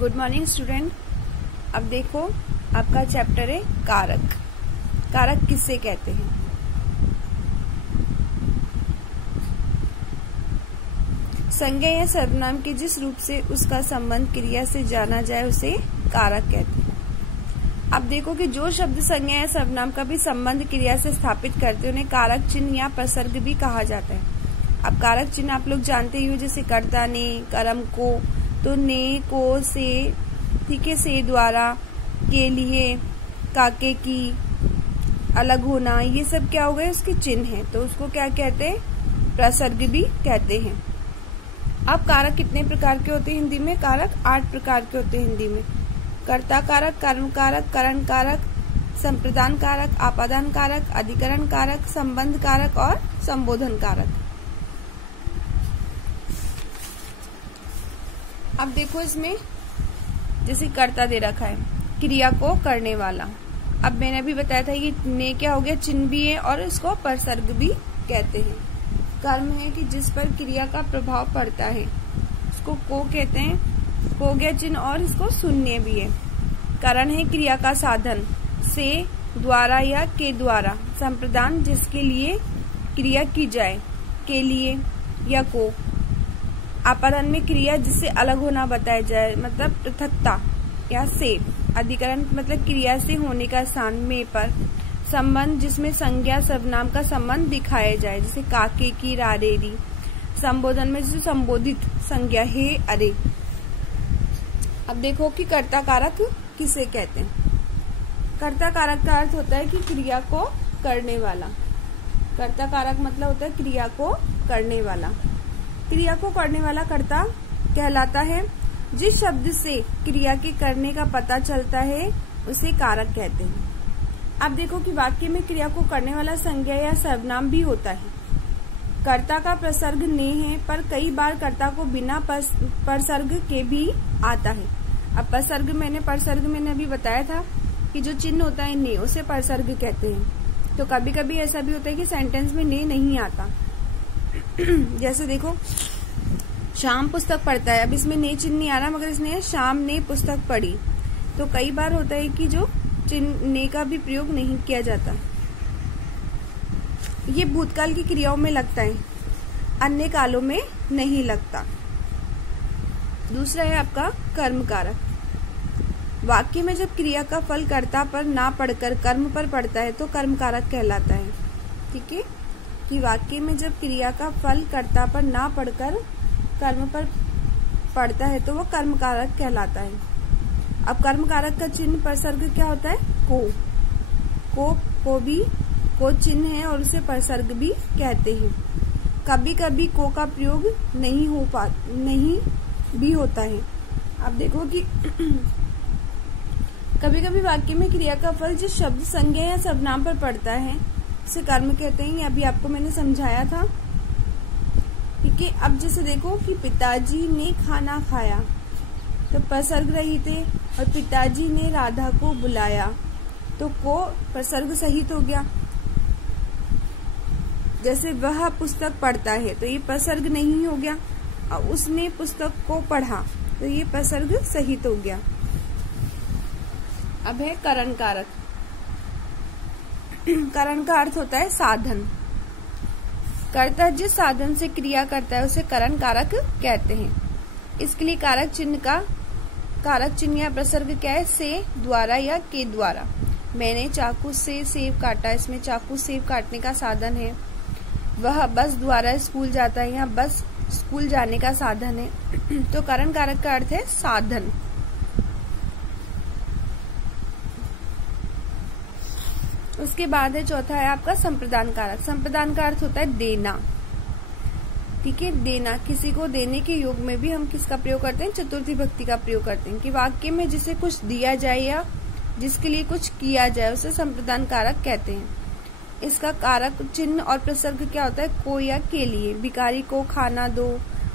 Good morning student. अब देखो आपका चैप्टर है कारक। कारक किससे कहते हैं? संज्ञा या सर्वनाम के जिस रूप से उसका संबंध क्रिया से जाना जाए उसे कारक कहते हैं। अब देखो कि जो शब्द संज्ञा या सर्वनाम का भी संबंध क्रिया से स्थापित करते हैं उन्हें कारक चिन्ह या प्रसर्ग भी कहा जाता है। अब कारक चिन्ह आप लोग जानते ही हो, जैसे कर्ता ने, कर्म को, तो ने, को, से, ठीक है, से, द्वारा, के लिए, काके की, अलग होना, ये सब क्या हो गए उसके चिन्ह हैं, तो उसको क्या कहते हैं? प्रसर्ग भी कहते हैं। अब कारक कितने प्रकार के होते हैं हिंदी में? कारक 8 प्रकार के होते हैं हिंदी में। कर्ता कारक, कर्म कारक, करण कारक, संप्रदान कारक, आपादान कारक, अधिकरण कारक, संबंध कारक और संबोधन कारक। अब देखो इसमें जैसे कर्ता दे रखा है, क्रिया को करने वाला। अब मैंने अभी बताया था कि ने क्या हो गया, चिन्ह भी है और इसको प्रसर्ग भी कहते हैं। कर्म है कि जिस पर क्रिया का प्रभाव पड़ता है, उसको को कहते हैं, को हो गया चिन्ह और इसको शून्य भी है। करण है क्रिया का साधन, से, द्वारा या के द्वारा। संप्रदान जिसके लिए क्रिया की जाए, के लिए या को। आपादान में क्रिया जिससे अलग होना बताया जाए, मतलब पृथकता या से। अधिकरण मतलब क्रिया से होने का स्थान में पर। संबंध जिसमें संज्ञा सर्वनाम का संबंध दिखाया जाए, जैसे काके की, रारेरी। संबोधन में जैसे संबोधित संज्ञा, हे, अरे। अब देखो कि कर्ता कारक किसे कहते हैं। कर्ता कारक का अर्थ होता है कि क्रिया को करने वाला। कर्ता कारक मतलब होता है क्रिया को करने वाला। क्रिया को करने वाला कर्ता कहलाता है। जिस शब्द से क्रिया के करने का पता चलता है उसे कारक कहते हैं। अब देखो कि वाक्य में क्रिया को करने वाला संज्ञा या सर्वनाम भी होता है। कर्ता का प्रसर्ग ने है, पर कई बार कर्ता को बिना प्रसर्ग के भी आता है। अब प्रसर्ग मैंने अभी बताया था कि जो चिन्ह होता है ने, उसे प्रसर्ग कहते हैं। तो कभी कभी ऐसा भी होता है कि सेंटेंस में ने नहीं आता। जैसे देखो, शाम पुस्तक पढ़ता है, अब इसमें ने चिन्ह नहीं आ रहा, मगर इसने शाम ने पुस्तक पढ़ी। तो कई बार होता है कि जो चिन्ह ने का भी प्रयोग नहीं किया जाता। ये भूतकाल की क्रियाओं में लगता है, अन्य कालों में नहीं लगता। दूसरा है आपका कर्म कारक। वाक्य में जब क्रिया का फल कर्ता पर ना पढ़कर कर्म पर पड़ता है तो कर्म कारक कहलाता है। ठीक है, कि वाक्य में जब क्रिया का फल कर्ता पर ना पढ़कर कर्म पर पड़ता है तो वो कर्म कारक कहलाता है। अब कर्म कारक का चिन्ह प्रसर्ग क्या होता है? को भी को चिन्ह है और उसे प्रसर्ग भी कहते हैं। कभी कभी को का प्रयोग नहीं भी होता है। अब देखो कि कभी कभी वाक्य में क्रिया का फल जिस शब्द संज्ञा या सर्वनाम पर पड़ता है उसे कर्म कहते हैं। अभी आपको मैंने समझाया था। ठीक है, अब जैसे देखो कि पिताजी ने खाना खाया, तो प्रसर्ग रहित है, और पिताजी ने राधा को बुलाया, तो को प्रसर्ग सहित हो गया। जैसे वह पुस्तक पढ़ता है, तो ये प्रसर्ग नहीं हो गया, और उसने पुस्तक को पढ़ा, तो ये प्रसर्ग सहित हो गया। अब है करण कारक। करण का अर्थ होता है साधन। कर्ता जिस साधन से क्रिया करता है उसे करण कारक कहते हैं। इसके लिए कारक चिन्ह या प्रसर्ग क्या है? से, द्वारा या के द्वारा। मैंने चाकू से सेब काटा, इसमें चाकू सेब काटने का साधन है। वह बस द्वारा स्कूल जाता है, यहाँ बस स्कूल जाने का साधन है। तो करण कारक का अर्थ है साधन। उसके बाद है चौथा है आपका संप्रदान कारक। संप्रदान का अर्थ होता है देना। ठीक है, देना। किसी को देने के योग में भी हम किसका प्रयोग करते हैं? चतुर्थी भक्ति का प्रयोग करते हैं। कि वाक्य में जिसे कुछ दिया जाए या जिसके लिए कुछ किया जाए उसे संप्रदान कारक कहते हैं। इसका कारक चिन्ह और प्रसर्ग क्या होता है? को या के लिए। भिखारी को खाना दो,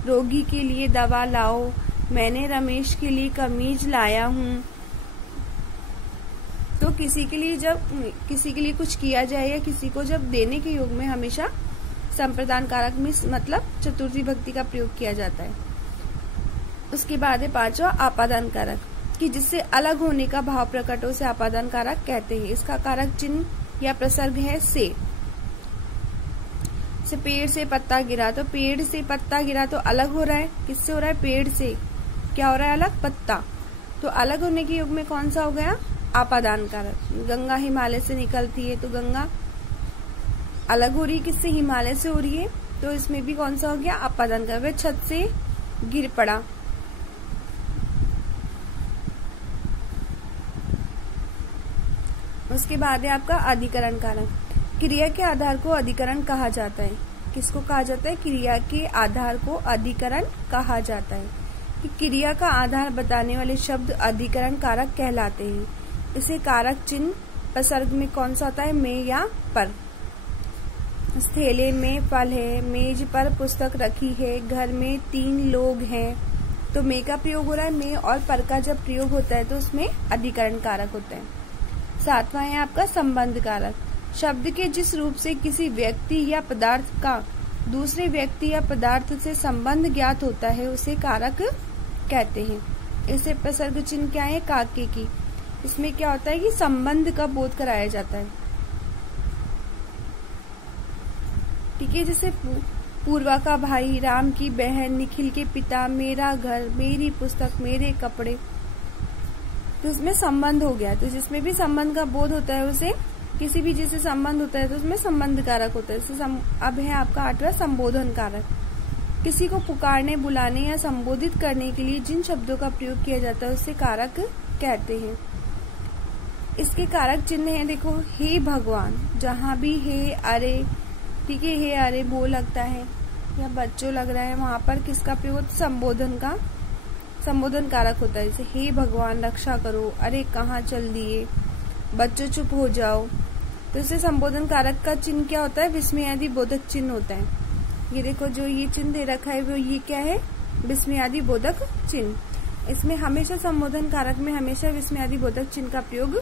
रोगी के लिए दवा लाओ, मैंने रमेश के लिए कमीज लाया हूँ। तो किसी के लिए कुछ किया जाए या किसी को जब देने के योग में हमेशा संप्रदान कारक में मतलब चतुर्थी भक्ति का प्रयोग किया जाता है। उसके बाद है पांचवा आपादान कारक, कि जिससे अलग होने का भाव प्रकट हो उसे आपादान कारक कहते हैं। इसका कारक चिन्ह या प्रसर्ग है से। पेड़ से पत्ता गिरा, तो पेड़ से पत्ता गिरा तो अलग हो रहा है, किससे हो रहा है? पेड़ से। क्या हो रहा है? अलग, पत्ता। तो अलग होने के युग में कौन सा हो गया? आपादान कारक। गंगा हिमालय से निकलती है तो गंगा अलग हो रही है, किससे? हिमालय से हो रही है, तो इसमें भी कौन सा हो गया? आपादान कारक। वह छत से गिर पड़ा। उसके बाद है आपका अधिकरण कारक। क्रिया के आधार को अधिकरण कहा जाता है। किसको कहा जाता है? क्रिया के आधार को अधिकरण कहा जाता है। कि क्रिया का आधार बताने वाले शब्द अधिकरण कारक कहलाते हैं। इसे कारक चिन्ह प्रसर्ग में कौन सा होता है? में या पर। इस थैले में फल है, मेज पर पुस्तक रखी है, घर में 3 लोग हैं, तो में का प्रयोग हो रहा है। में और पर का जब प्रयोग होता है तो उसमें अधिकरण कारक होता है। 7वां है आपका संबंध कारक। शब्द के जिस रूप से किसी व्यक्ति या पदार्थ का दूसरे व्यक्ति या पदार्थ से संबंध ज्ञात होता है उसे कारक कहते हैं। इसे प्रसर्ग चिन्ह क्या है? काके की। इसमें क्या होता है कि संबंध का बोध कराया जाता है। ठीक है, जैसे पूर्वा का भाई, राम की बहन, निखिल के पिता, मेरा घर, मेरी पुस्तक, मेरे कपड़े, तो इसमें संबंध हो गया। तो जिसमें भी संबंध का बोध होता है उसे, किसी भी जिससे संबंध होता है तो उसमें संबंध कारक होता है। अब है आपका 8वां संबोधन कारक। किसी को पुकारने, बुलाने या संबोधित करने के लिए जिन शब्दों का प्रयोग किया जाता है उसे कारक कहते हैं। इसके कारक चिन्ह है, देखो, हे भगवान, जहाँ भी हे, अरे, ठीक है, हे अरे बो लगता है या बच्चों लग रहा है, वहां पर किसका प्रयोग होता है? संबोधन का, संबोधन कारक होता है। जैसे हे भगवान रक्षा करो, अरे कहाँ चल दिए, बच्चों चुप हो जाओ, तो इससे संबोधन कारक का चिन्ह क्या होता है? विस्मयादि बोधक चिन्ह होता है। ये देखो जो ये चिन्ह दे रखा है वो ये क्या है? विस्मयादि बोधक चिन्ह। इसमें हमेशा संबोधन कारक में हमेशा विस्मयादि बोधक चिन्ह का प्रयोग